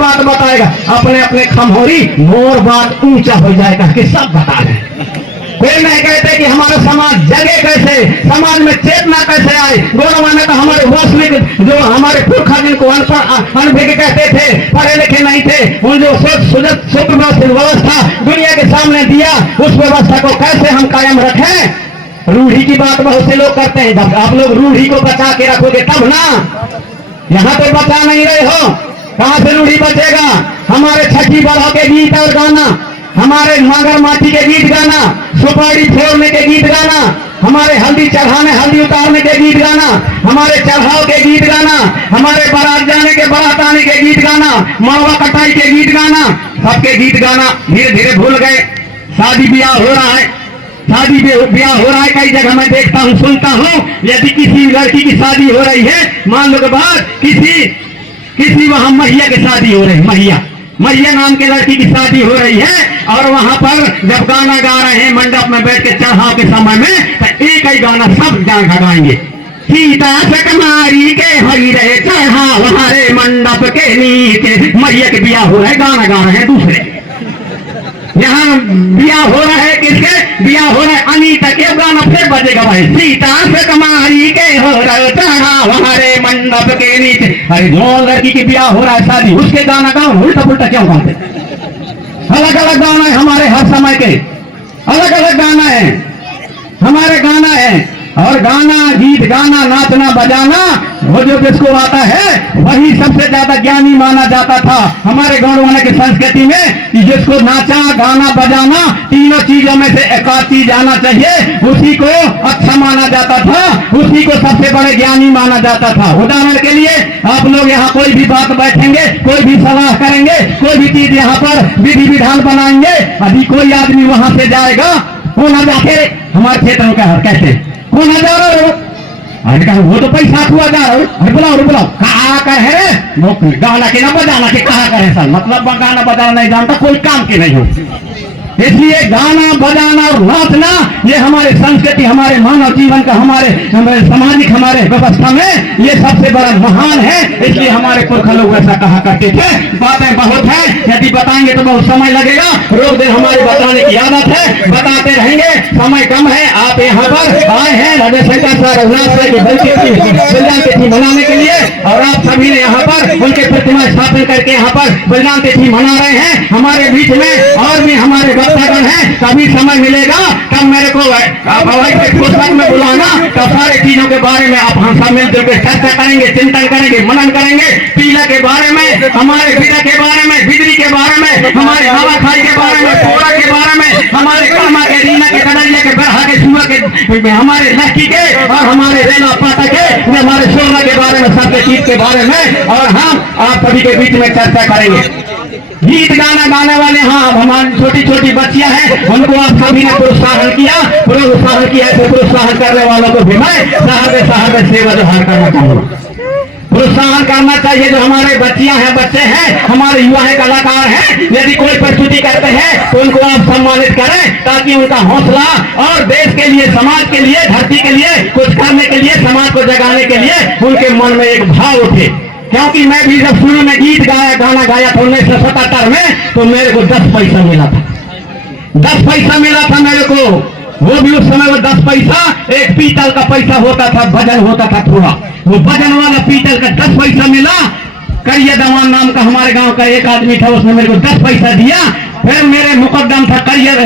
बात बताएगा, अपने अपने खमहोरी मोर बात ऊंचा हो जाएगा कि सब बता रहे। फिर नहीं कहते कि हमारा समाज जगे कैसे, समाज में चेतना कैसे आए। गौरव ने तो हमारे वैश्विक जो हमारे पुरखा जिनको अनभिज्ञ कहते थे, पढ़े लिखे नहीं थे, उन जो सुव्यवस्थित व्यवस्था दुनिया के सामने दिया, उस व्यवस्था को कैसे हम कायम रखें। रूढ़ी की बात बहुत से लोग करते हैं, जब आप लोग रूढ़ी को बचा के रखोगे तब ना। यहाँ तो बचा नहीं रहे हो, कहां से रूढ़ी बचेगा। हमारे छठी बड़ा के गीत और गाना, हमारे मगर माटी के गीत गाना, सुपारी फोड़ने के गीत गाना, हमारे हल्दी चढ़ाने हल्दी उतारने के गीत गाना, हमारे चढ़ाव के गीत गाना, हमारे बारात जाने के बारात आने के गीत गाना, मड़वा कटाई के गीत गाना, सबके गीत गाना धीरे धीरे भूल गए। शादी ब्याह हो रहा है, शादी ब्याह हो रहा है, कई जगह मैं देखता हूँ सुनता हूँ, यदि किसी लड़की की शादी हो रही है, मान लो के बाद किसी वहां महिया की शादी हो रही है, महिया नाम के लड़की की शादी हो रही है, और वहां पर जब गाना गा रहे हैं मंडप में बैठ के चढ़ाव के समय में, तो एक ही गाना सब गाएंगे, सीता सकमारी के हरी रहे चढ़ाव हमारे मंडप के नीचे। मैया के ब्याह हो रहे, गाना गा रहे हैं दूसरे। यहाँ ब्याह हो रहा है, किसके ब्याह हो रहा है, अनीता के, गाना फिर बजेगा भाई, सीता सकमारी के हो रहे चढ़ाव हमारे मंडप के नीचे। अरे जो लड़की की ब्याह हो रहा है शादी, उसके गाना गाओ, उल्टा पुल्टा क्यों गाते। अलग अलग गाना है हमारे, हर समय के अलग अलग गाना है हमारे, गाना है। और गाना गीत गाना नाचना बजाना वो जो जिसको आता है वही सबसे ज्यादा ज्ञानी माना जाता था हमारे गौरवाने की संस्कृति में, कि जिसको नाचा गाना बजाना तीनों चीजों में से एक चीज आना चाहिए, उसी को अच्छा माना जाता था, उसी को सबसे बड़े ज्ञानी माना जाता था। उदाहरण के लिए आप लोग यहाँ कोई भी बात बैठेंगे, कोई भी सलाह करेंगे, कोई भी चीज यहाँ पर विधि विधान बनाएंगे, अभी कोई आदमी वहां से जाएगा, वो ना जाके हमारे क्षेत्र में कहते कौन जा रहा हो, अरे कहा वो तो पैसा हुआ जा रहा हो, अरे बुलाओ कहा कर है वो गाना के ना बजाना के कहा कर है सर, मतलब गाना बजाना नहीं जानता, कोई काम के नहीं हो। इसलिए गाना बजाना और नाचना ये हमारे संस्कृति, हमारे मानव जीवन का, हमारे सामाजिक हमारे व्यवस्था में ये सबसे बड़ा महान है। इसलिए हमारे पुरखा लोग ऐसा कहा करते थे। बातें बहुत है, यदि बताएंगे तो बहुत समय लगेगा, रोज दिन हमारी बताने की आदत है, बताते रहेंगे, समय कम है। आप यहाँ पर आए हैं रविशंकर बलिदान तिथि मनाने के लिए, और आप सभी ने यहाँ पर उनके प्रतिमा स्थापन करके यहाँ पर बलिदान तिथि मना रहे हैं। हमारे बीच में और भी हमारे वक्तागण है, कभी समय मिलेगा तब मेरे को पुस्तक में बुलाना, तब सारे चीजों के बारे में आप हम सब मिलकर के चर्चा करेंगे, चिंतन करेंगे, मनन करेंगे। पीला के बारे में, हमारे पीला के बारे में, बिजली के बारे में, हमारे हवा खाई के बारे में, कोड़ा के बारे में, हमारे कर्मा के, रीना के, कदरिया के, बरहा के, सुआ के, हमारे लड़की के, और हमारे रेला पाता के, हमारे सोना के बारे में, सबके चीज के बारे में, और हम आप सभी के बीच में चर्चा करेंगे। गीत गाना गाने वाले, हाँ हमारी छोटी छोटी बच्चियां हैं, उनको आप सभी ने प्रोत्साहन किया, ऐसे प्रोत्साहन करने वालों को भी मैं साहब सेवा जोहार करना चाहूंगा। प्रोत्साहन करना चाहिए। जो हमारे बच्चियां हैं, बच्चे हैं, हमारे युवा है, कलाकार हैं, यदि कोई प्रस्तुति करते हैं तो उनको आप सम्मानित करें, ताकि उनका हौसला और देश के लिए, समाज के लिए, धरती के लिए कुछ करने के लिए, समाज को जगाने के लिए उनके मन में एक भाव उठे। क्योंकि मैं भी जब शुरू में गीत गाया, गाना गाया था 1977 में, तो मेरे को 10 पैसा मिला था, 10 पैसा मिला था मेरे को। वो भी उस समय वो 10 पैसा एक पीतल का पैसा होता था, वजन होता था थोड़ा, वो वजन वाला पीतल का 10 पैसा मिला। करिया दवान नाम का हमारे गांव का एक आदमी था, उसने मेरे को 10 पैसा दिया। फिर मेरे मुकद्दम था करियर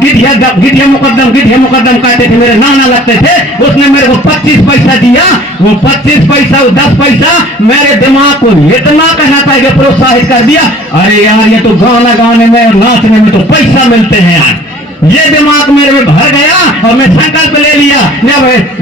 गिद्धिया मुकद्दम कहते थे, मेरे नाना लगते थे, उसने मेरे को 25 पैसा दिया। वो 25 पैसा, 10 पैसा मेरे दिमाग को इतना कहना चाहिए प्रोत्साहित कर दिया, अरे यार ये तो गाना गाने में और नाचने में तो पैसा मिलते हैं यार। ये दिमाग मेरे में भर गया और मैं संकल्प ले लिया।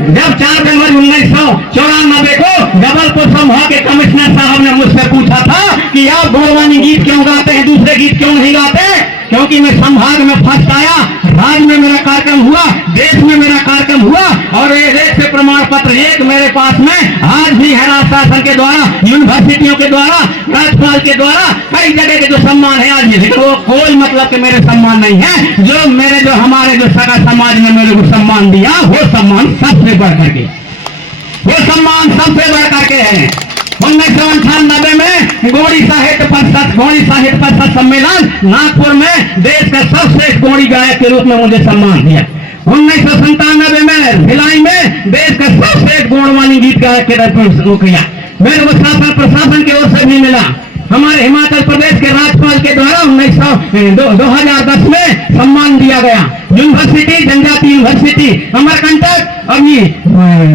जब 4 जनवरी 1994 को जबलपुर संभाग के कमिश्नर साहब ने मुझसे पूछा था कि आप गोरवानी गीत क्यों गाते हैं, दूसरे गीत क्यों नहीं गाते, क्योंकि मैं संभाग में फर्स्ट आया, राज्य में मेरा कार्यक्रम हुआ, देश में मेरा कार्यक्रम हुआ, और एक से प्रमाण पत्र एक मेरे पास में आज भी है, राज्य शासन के द्वारा, यूनिवर्सिटियों के द्वारा, राज्यपाल के द्वारा, कई जगह के जो सम्मान है आज भी, लेकिन वो कोई मतलब के मेरे सम्मान नहीं है। जो मेरे जो हमारे जो सगा समाज ने मेरे को सम्मान दिया, वो सम्मान सबसे बढ़ करके, वो सम्मान सबसे बढ़ करके है। 1998 में गोड़ी साहित्य परिषद सम्मेलन नागपुर में देश का सबसे गोड़ी गायक के रूप में मुझे सम्मान दिया। 1997 में भिलाई में देश का सबसे गौरवानी गीत गायक के रूप में किया। मेरे को शासन प्रशासन की ओर से भी मिला। हमारे हिमाचल प्रदेश के राज्यपाल के द्वारा 2010 में सम्मान दिया गया। यूनिवर्सिटी जनजाति यूनिवर्सिटी अमरकंटक अभी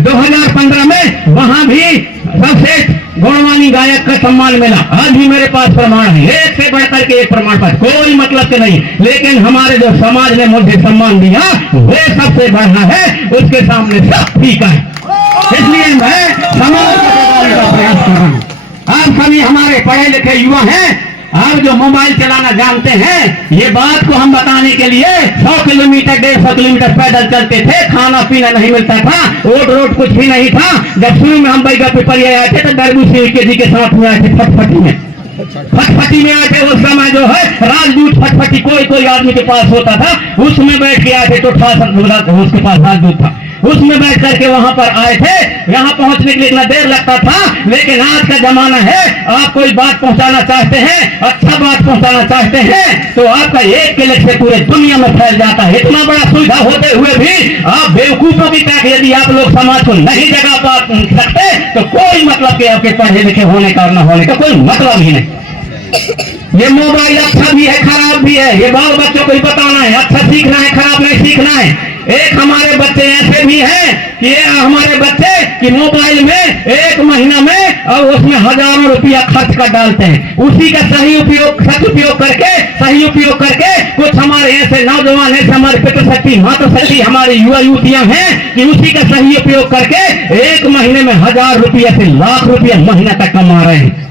2015 में वहां भी सबसे गौरवानी गायक का सम्मान मिला। आज भी मेरे पास प्रमाण है, एक से बढ़कर के एक प्रमाण पत्र, कोई मतलब के नहीं। लेकिन हमारे जो समाज ने मुझे सम्मान दिया वो सबसे बढ़ा है, उसके सामने सब ठीक है। इसलिए मैं समाज का प्रयास कर रहा हूँ। आप सभी हमारे पढ़े लिखे युवा हैं, आप जो मोबाइल चलाना जानते हैं, ये बात को हम बताने के लिए 100 किलोमीटर 150 किलोमीटर पैदल चलते थे। खाना पीना नहीं मिलता था, रोड कुछ भी नहीं था। जब शुरू में हम बैगा पेपर आए थे तो डरबू सिंह जी के साथ में आए थे फटफटी में आए थे। उस समय जो है राजदूत फटफटी कोई आदमी के पास होता था, उसमें बैठ के आए थे। तो उसके पास राजदूत था, उसमें बैठ करके वहां पर आए थे। यहाँ पहुंचने के लिए इतना देर लगता था। लेकिन आज का जमाना है, आप कोई बात पहुंचाना चाहते हैं, अच्छा बात पहुंचाना चाहते हैं, तो आपका एक क्लिक से पूरे दुनिया में फैल जाता है। इतना बड़ा सुविधा होते हुए भी आप बेवकूफों की तरह यदि आप लोग समाज को नहीं जगा पा सकते तो कोई मतलब के आपके पढ़े लिखे होने का न होने का कोई मतलब ही नहीं। ये मोबाइल अच्छा भी है, खराब भी है। ये बाल बच्चों को ही बताना है, अच्छा सीखना है, खराब नहीं सीखना है। एक हमारे बच्चे ऐसे भी हैं कि हमारे बच्चे कि मोबाइल में एक महीना में और उसमें हजारों रुपया खर्च कर डालते हैं। उसी का सही उपयोग करके कुछ हमारे ऐसे नौजवान ऐसे हमारे पितृशक्ति मातृशक्ति हमारी युवा युवतियां हैं कि उसी का सही उपयोग करके एक महीने में 1000 रुपया से लाख रुपया महीना तक कमा रहे हैं।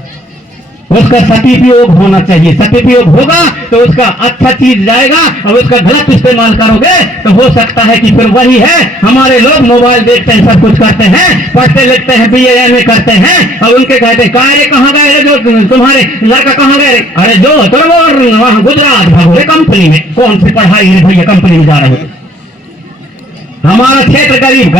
उसका सदुपयोग होना चाहिए। सदुपयोग होगा तो उसका अच्छा चीज जाएगा, और उसका गलत इस्तेमाल करोगे तो हो सकता है कि फिर वही है। हमारे लोग मोबाइल देखते हैं, सब कुछ करते हैं, पढ़ते लिखते हैं, BA में करते हैं, और उनके कहते हैं कहाँ गए जो तुम्हारे लड़का कहाँ गए? अरे जो तुम वहां गुजरात भागो कंपनी में। कौन सी पढ़ाई है भैया, कंपनी में जा रहे हो। हमारा क्षेत्र गरीब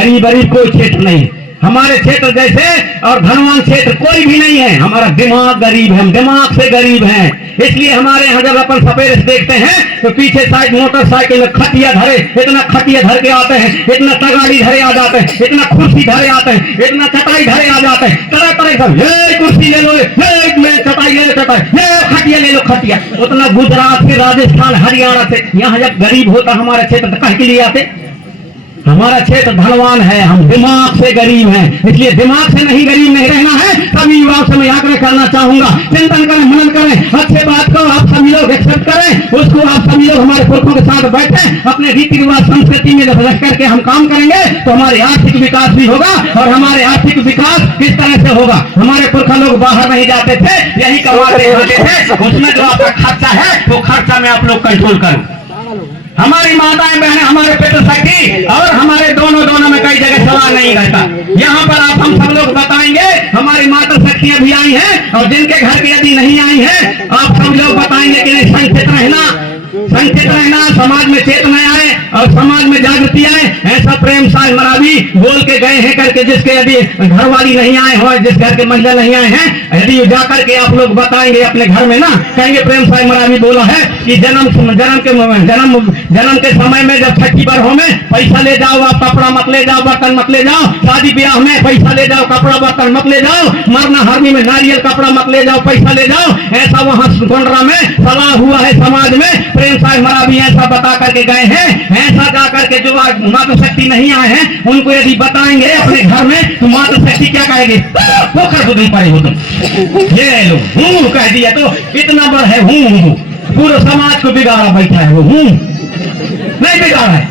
कोई क्षेत्र नहीं। हमारे क्षेत्र जैसे और धनवान क्षेत्र कोई भी नहीं है। हमारा दिमाग गरीब है, हम दिमाग से गरीब हैं। इसलिए हमारे यहाँ जब अपन सपेरे देखते हैं तो पीछे साइड मोटरसाइकिल में खटिया धरे, इतना खटिया धर के आते हैं, इतना तगाड़ी धरे आ जाते हैं, इतना कुर्सी धरे आते हैं, इतना चटाई धरे आ जाते हैं, तरह तरह का ये कुर्सी ले लो, ये चटाई ले लो, चटाई ये खटिया ले लो, खटिया। उतना गुजरात से, राजस्थान, हरियाणा से यहाँ जब गरीब होता हमारा क्षेत्र तो कह के लिए आते। हमारा क्षेत्र धनवान है, हम दिमाग से गरीब हैं। इसलिए दिमाग से गरीब नहीं रहना है। सभी युवाओं से मैं आग्रह करना चाहूंगा, चिंतन करें, मनन करें, अच्छे बात को आप सभी लोग एक्सेप्ट करें, उसको आप सभी लोग हमारे पुरखों के साथ बैठे, अपने रीति रिवाज संस्कृति में रख करके हम काम करेंगे तो हमारे आर्थिक विकास भी होगा। और हमारे आर्थिक विकास किस तरह से होगा? हमारे पुरखा लोग बाहर नहीं जाते थे, यही कमाते खाते थे। उसमें जो आपका खर्चा है वो खर्चा में आप लोग कंट्रोल करें। हमारी माताएं बहनें, हमारे पितृशक्ति और हमारे दोनों में कई जगह सवाल नहीं रहता। यहाँ पर आप हम सब लोग बताएंगे, हमारी मातृशक्तियां भी आई हैं, और जिनके घर की यदि नहीं आई हैं आप सब लोग बताएंगे कि नहीं, संचित रहना, समाज में चेतना आए और समाज में जागृति आए। ऐसा प्रेम साहब मरावी बोल के गए हैं करके, जिसके यदि घर वाली नहीं आए हो, जिस घर के महिला नहीं आए हैं, यदि जाकर के आप लोग बताएंगे अपने घर में ना, कहेंगे प्रेम साहब मरावी बोला है कि जन्म के समय में जब छठी बरहों में पैसा ले जाओ, आप कपड़ा मत ले जाओ, बर्तन मत ले जाओ, शादी ब्याह में पैसा ले जाओ, कपड़ा बर्तन मत ले जाओ, मरना हरनी में नारियल कपड़ा मत ले जाओ, पैसा ले जाओ। ऐसा वहां गोंडरा में सलाह हुआ है समाज में। प्रेम साहब मरावी ऐसा बता करके गए हैं। ऐसा जा करके जो मातृशक्ति नहीं आए हैं उनको यदि बताएंगे अपने घर में तो मातृशक्ति क्या कहेगी? पोखर तो नहीं पड़े हो तुम, ये लो हूँ कह दिया तो इतना बड़ा है हूँ, पूरे समाज को बिगाड़ा बैठा है। वो हूँ नहीं बिगाड़ा है,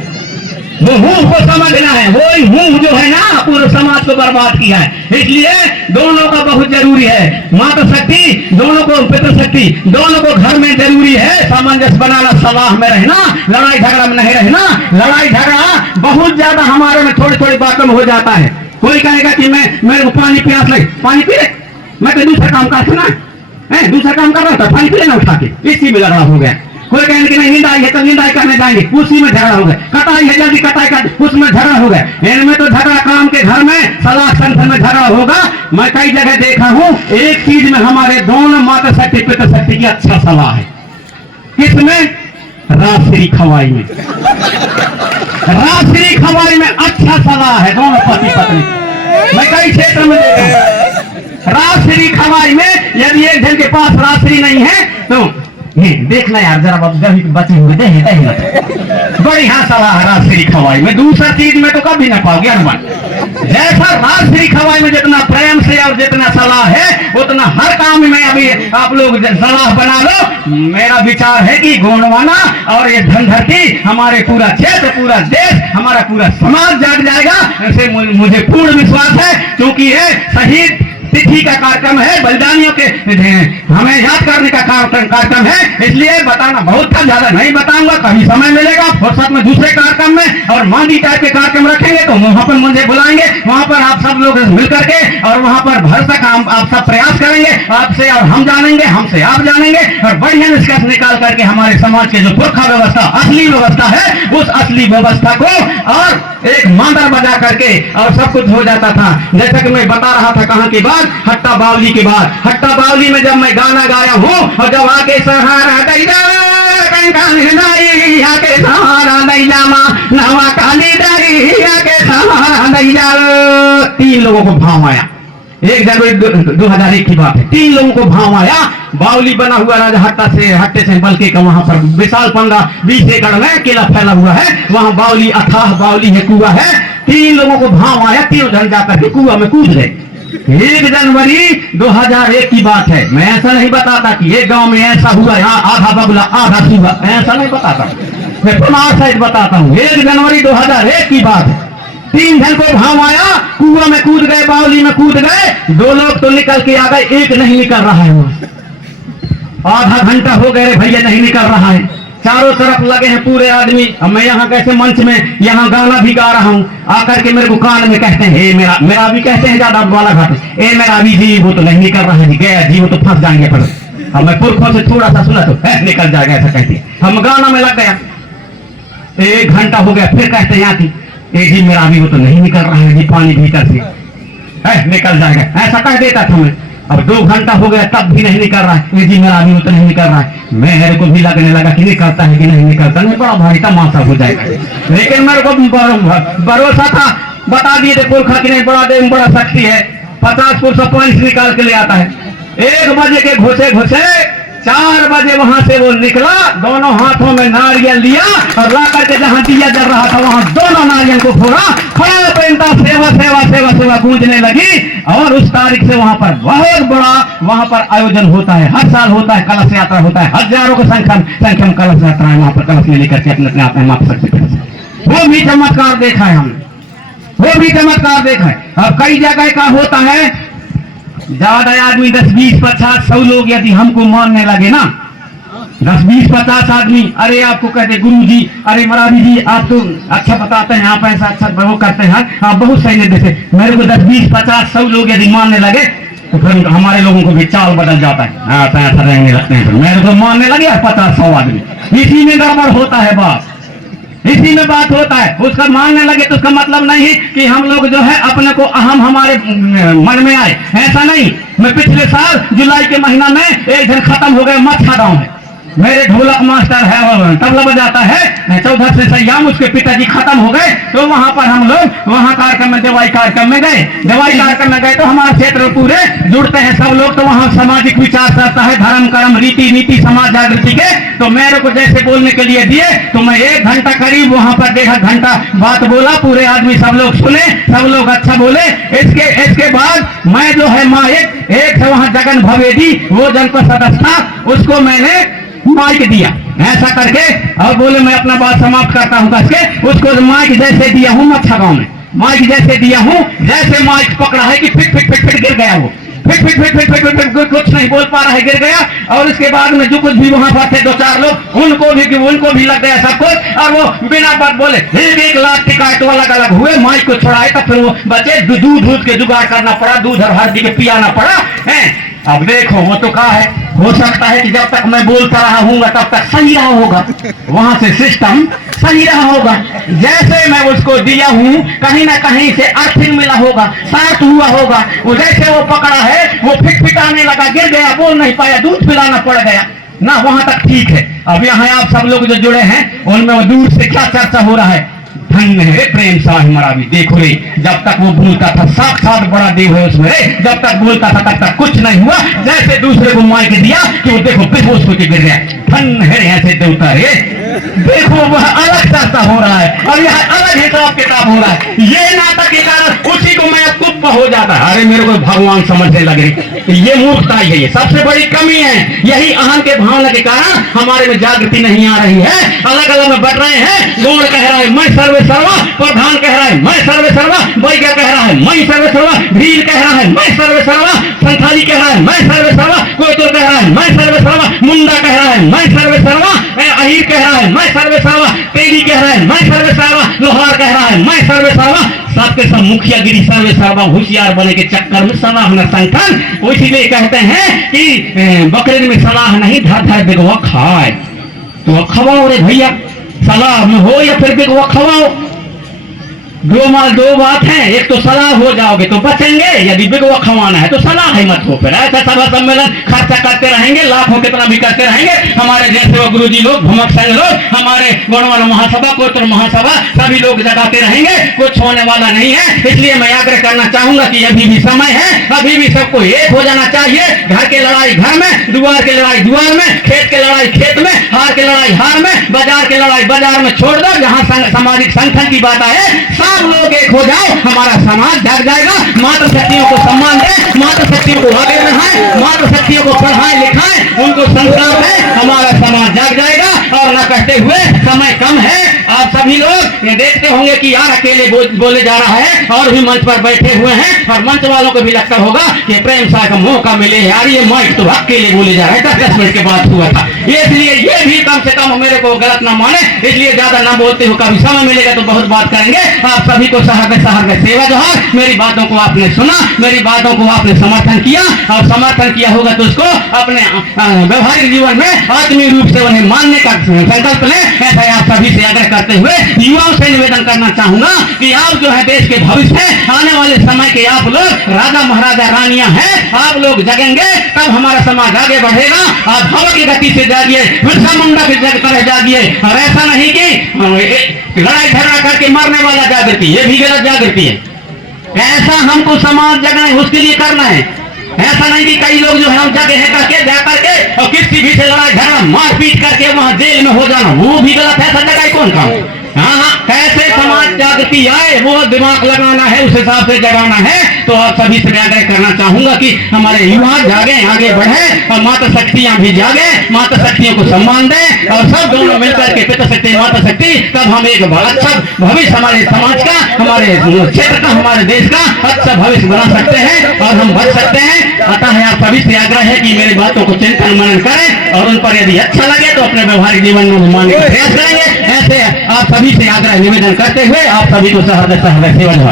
वो हूँ को समझना है। वही हूँ जो है ना पूरे समाज को बर्बाद किया है। इसलिए दोनों का बहुत जरूरी है, मातृशक्ति दोनों को, पितृशक्ति दोनों को घर में जरूरी है। सामंजस्य बनाना, सलाह में रहना, लड़ाई झगड़ा में नहीं रहना। लड़ाई झगड़ा बहुत ज्यादा हमारे में थोड़ी थोड़ी बातों में हो जाता है। कोई कहेगा कि मेरे को पानी प्यास लगे, पानी पी ले, मैं तो दूसरा काम करता ना, दूसरा काम कर रहा था, पानी पी लेना उठा के, इसी में लड़ाई हो गया। कोई कहेंगे कि नहीं निंदाई है तो निंदाई करने जाएंगे, उसी में झगड़ा हो गया। कटाई है जल्दी कटाई कर, उसमें झगड़ा हो गया। इनमें तो झगड़ा काम के घर में सलाह संगठन में झगड़ा होगा। मैं कई जगह देखा हूं, एक चीज में हमारे दोनों माता शक्ति पिता शक्ति की अच्छा सलाह है। किसमें? राजश्री खवाई में। राजश्री खवाई में अच्छा सलाह है दोनों पति पत्नी। मैं कई क्षेत्र में देखा हूं, राजश्री खवाई में यदि एक जन के पास राजश्री नहीं है तो ये देखना यार जरा बचे हुए दे बढ़िया सलाह है राजश्री खवाई में। दूसरा चीज में तो कभी ना पाओगे अनुमान। जैसा राजश्री खवाई में जितना प्रेम से और जितना सलाह है उतना हर काम में अभी आप लोग सलाह बना लो। मेरा विचार है कि गोंडवाना और ये धनधरती हमारे पूरा क्षेत्र पूरा देश हमारा पूरा समाज जाग जाएगा, ऐसे मुझे पूर्ण विश्वास है। क्योंकि ये शहीद तिथि का कार्यक्रम है, बलिदानियों के हमें याद करने का कार्यक्रम है, इसलिए बताना बहुत था, ज्यादा नहीं बताऊंगा। कभी समय मिलेगा फुर्सत में दूसरे कार्यक्रम में और मांडी टाइप के कार्यक्रम रखेंगे तो वहां पर मुझे बुलाएंगे, वहां पर आप सब लोग मिलकर के और वहां पर भरोसा का आप सब प्रयास करेंगे। आपसे और हम जानेंगे, हमसे आप जानेंगे और बढ़िया निष्कर्ष निकाल करके हमारे समाज के जो पुरखा व्यवस्था असली व्यवस्था है उस असली व्यवस्था को और एक मांडर बजा करके और सब कुछ हो जाता था। जैसा कि मैं बता रहा था कहां की बात, हट्टा बावली की बात। हट्टा बावली में जब मैं गाना गाया हूं और जब आके सहारा दैया के सहारा दैया नवा काली दैया के सहारा दैया, 3 लोगों को भाव आया। 1 जनवरी 2001 की बात है। 3 लोगों को भाव आया। बावली बना हुआ राजा हट्टे से बल्कि का वहां पर विशाल 15-20 एकड़ में किला फैला हुआ है। वहां बावली अथाह बावली है, कुआ है। 3 लोगों को भाव आया, 3 जन जाकर के कुआ में कूद गए। 1 जनवरी 2001 की बात है। मैं ऐसा नहीं बताता कि ये गांव में ऐसा हुआ, यहाँ आधा बगुला आधा सूबा, ऐसा नहीं बताता। मैं प्रमाण सहित बताता हूँ। 1 जनवरी 2001 की बात है। 3 जन को भाव आया, कुआं में कूद गए, बावली में कूद गए। 2 लोग तो निकल के आ गए, एक नहीं निकल रहा है। वो आधा घंटा हो गए भैया नहीं निकल रहा है। चारों तरफ लगे हैं पूरे आदमी। अब मैं यहाँ कैसे मंच में यहाँ गाना भी गा रहा हूँ, आकर के मेरे को कान में कहते हैं, ए मेरा भी कहते हैं ज्यादा वाला घाट, ए मेरा भी जी वो तो नहीं निकल रहा है जी, गया जी वो तो फंस जाएंगे। पर अब मैं पुरखों से थोड़ा सा सुना तो निकल जाएगा ऐसा कहती है। हम गाना में लग गया, 1 घंटा हो गया, फिर कहते हैं यहाँ की ए जी मेरा भी वो तो नहीं निकल रहा है जी, पानी भीतर से निकल जाएगा, ऐसा कह देता था मैं। अब 2 घंटा हो गया तब भी नहीं निकल रहा है, जी मेरा भी तो नहीं निकल रहा है। मेरे को भी लगने लगा कि निकलता है कि नहीं निकलता, नहीं बड़ा भारी तमाशा हो जाएगा। लेकिन मेरे को भरोसा था, बता दिए थे पुरखा की नहीं बड़ा शक्ति है, 50 फुट से पानी निकाल के ले आता है। 1 बजे के घुसे 4 बजे वहां से वो निकला, दोनों हाथों में नारियल लिया और ला करके जहां दिया जल रहा था वहां दोनों नारियल को फोड़ा। खड़ा पेंटा सेवा सेवा सेवा सेवा गूंजने लगी। और उस तारीख से वहां पर बहुत बड़ा वहां पर आयोजन होता है, हर साल होता है, कलश यात्रा होता है, हजारों की संख्या में कलश यात्राएं वहां पर कलश में लेकर के अपने आप में माप सकते हैं। वो भी चमत्कार देखा है हमने, वो भी चमत्कार देखा है। अब कई जगह का होता है, ज्यादा आदमी 10, 20, 50, 100 लोग यदि हमको मानने लगे ना, 10, 20, 50 आदमी, अरे आपको कहते गुरु जी, अरे मराठी जी आप तो अच्छा बताते हैं, आप ऐसा अच्छा वो करते हैं, आप बहुत सही निर्देश है। मेरे को 10, 20, 50, 100 लोग यदि मानने लगे तो फिर हमारे लोगों को भी चाल बदल जाता है, ऐसा रहने लगते हैं। मेरे को मानने लगे 50-100 आदमी, इसी में गड़बड़ होता है बात, इसी में बात होता है। उसका मानने लगे तो उसका मतलब नहीं है कि हम लोग जो है अपने को अहम हमारे मन में आए, ऐसा नहीं। मैं पिछले साल जुलाई के महीना में 1 दिन खत्म हो गए मच्छा गांव में, मेरे ढोलक मास्टर है तबला बजाता है चौधर से सयाम, उसके पिताजी खत्म हो गए तो वहां पर हम लोग वहां कार्यक्रम में दवाई कार्यक्रम में गए। दवाई कार्यक्रम में गए तो हमारे क्षेत्र पूरे जुड़ते हैं सब लोग, तो वहां सामाजिक विचार चलता है, धर्म कर्म रीति नीति समाज जागृति के। तो मेरे को जैसे बोलने के लिए दिए तो मैं 1 घंटा करीब वहां पर 1.5 घंटा बात बोला, पूरे आदमी सब लोग सुने, सब लोग अच्छा बोले। इसके बाद मैं जो है माइक एक से वहां जगन भवेदी वो जनपद सदस्य था, उसको मैंने माइक दिया ऐसा करके और बोले मैं अपना बात समाप्त करता हूं करके उसको माइक जैसे दिया हूं मच्छा गांव में, माइक जैसे दिया हूं, जैसे माइक पकड़ा है कि फिट फिट फिट फिट गिर गया, वो fit fit fit fit fit fit fit कुछ नहीं बोल पा रहा है, गिर गया। और इसके बाद में जो कुछ भी वहां पर थे 2-4 लोग उनको भी लग गया सब कुछ, और वो बिना बात बोले 1 लाख टिकट तो अलग अलग हुए, माइक को छोड़ाए तो फिर वो बचे दूध के जुगाड़ करना पड़ा, दूध और हल्दी के पियाना पड़ा है। अब देखो वो तो कहा है हो सकता है कि जब तक मैं बोलता रहा हूँगा तब तक सही रहा होगा, वहां से सिस्टम सही रहा होगा। जैसे मैं उसको दिया हूँ कहीं ना कहीं से अर्थिंग मिला होगा, साथ हुआ होगा, वो जैसे वो पकड़ा है वो फिटफिटाने लगा, गिर गया, बोल नहीं पाया, दूध पिलाना पड़ गया ना, वहां तक ठीक है। अब यहाँ आप सब लोग जो जुड़े हैं उनमें वो दूर से क्या चर्चा हो रहा है, धन्य है प्रेम साहि मरावी। देखो रे, जब तक वो बोलता था साक्षात बड़ा देव है उसमें रे, जब तक बोलता था तब तक कुछ नहीं हुआ, जैसे दूसरे को मार के दिया कि वो देखो बेहोश होकर गिर गया, धन्य है ऐसे देवता रे। देखो वह अलग चर्चा हो रहा है और यह अलग हिसाब किताब हो रहा है। ये नाटक के कारण उसी को मैं कुप्प हो जाता है, अरे मेरे को भगवान समझने लगे, ये मूर्खता ही है, ये सबसे बड़ी कमी है। यही अहम के भावना के कारण हमारे में जागृति नहीं आ रही है, अलग अलग में बट रहे हैं। गौड़ कह रहा है मैं सर्वे सर्वा, प्रधान कह रहा है मैं सर्वे सर्वा, वैज्ञ कह रहा है मैं सर्वे सर्वा, भील कह रहा है मैं सर्वे सर्वा, संथाली कह रहा है मैं सर्वे सर्वा, कोयतुर कह रहा है मैं सर्वे सर्वा, मुंडा कह रहा है मैं सर्वे सर्वा, अहीर कह रहा है मैं सर्वे सर्वा, तेली कह रहा है मैं सर्वे सर्वा, लोहार कह रहा है मैं सर्वे सर्वा। सबके सब मुखियागिरी सर्वे सर्वा होशियार बने के चक्कर में सलाह न संकन, इसीलिए कहते हैं कि बकरे में सलाह नहीं, धर धर बिगवा खाए, तो खवाओ रे भैया, सलाह में हो या फिर बिगवा खवाओ, दो बात है, एक तो सलाह हो जाओगे तो बचेंगे, यदि बिगवा खवाना है तो सलाह ही मत हो। फिर ऐसा सभा सम्मेलन खर्चा करते रहेंगे, लाखों कितना भी करते रहेंगे, हमारे जैसे वो गुरुजी लोग, भूमक संघ लोग, हमारे गौड़वाल महासभा, कोत्र महासभा, सभी लोग जगाते रहेंगे, कुछ होने वाला नहीं है। इसलिए मैं आग्रह करना चाहूंगा कि अभी भी समय है, अभी भी सबको एक हो जाना चाहिए। घर के लड़ाई घर में, द्वार के लड़ाई द्वार में, खेत के लड़ाई खेत में, हार के लड़ाई हार में, बाजार के लड़ाई बाजार में छोड़ दो। जहां सामाजिक संगठन की बात है, सब लोग एक हो जाओ, हमारा समाज जाग जाएगा। मातृ शक्तियों को सम्मान दें, मातृ शक्तियों को आगे बढ़ाएं, मातृ शक्तियों को पढ़ाएं लिखाएं, उनको संस्कार दें, हमारा समाज जाग जाएगा। और न कहते हुए समय कम है, आप सभी लोग ये देखते होंगे कि यार अकेले बोले जा रहा है, और भी मंच पर बैठे हुए हैं, और मंच वालों को भी लगता होगा कि प्रेम साह का मौका मिले यार, ये माइक तो अकेले बोले जा रहे हैं, 10 मिनट के बाद हुआ था। इसलिए ये भी कम से कम मेरे को गलत ना माने, इसलिए ज्यादा ना बोलते हो, कभी समय मिलेगा तो बहुत बात करेंगे। आप सभी को शहर में सेवा जोहार। मेरी बातों को आपने सुना, मेरी बातों को आपने समर्थन किया, और समर्थन किया होगा तो उसको अपने व्यवहारिक जीवन में आत्मीय रूप से उन्हें मानने का संकल्प लें। ऐसा आप सभी से आग्रह करते हुए युवाओं से निवेदन करना चाहूंगा कि आप जो है देश के भविष्य है, आने वाले समय के आप लोग राजा महाराजा रानियां हैं, आप लोग जगेंगे तब हमारा समाज आगे बढ़ेगा। आप हवा की गति से जागिए, बिरसा मुंडा की तरह जागिए, और ऐसा नहीं कि लड़ाई झगड़ा करके मारने वाला जागृति, ये भी गलत जागृति है। ऐसा हमको समाज जगना है, उसके लिए करना है। ऐसा नहीं कि कई लोग जो है हम जगह है करके जा करके और किसी भी से लड़ाई झगड़ा मारपीट करके वहां जेल में हो जाना, वो भी गलत है। ऐसा जगह कौन काम? हाँ, कैसे समाज जागृति आए वो दिमाग लगाना है, उस हिसाब से जगाना है। तो आप सभी से आग्रह करना चाहूंगा कि हमारे युवा जागे, आगे बढ़े, और माता शक्तियां भी जागे, माता शक्तियों को सम्मान दें, और सब दोनों मिलकर के पिता शक्ति माता शक्ति, तब हम एक अच्छा भविष्य हमारे समाज का, हमारे क्षेत्र का, हमारे देश का अच्छा भविष्य बना सकते हैं, और हम बच सकते हैं। अतः आप सभी से आग्रह है कि मेरी बातों को चिंतन मनन करें, और उन पर यदि अच्छा लगे तो अपने व्यवहारिक जीवन में मानने का प्रयास करेंगे। ऐसे आप सभी से आग्रह निवेदन करते हुए आप सभी को सहर्ष सेवा।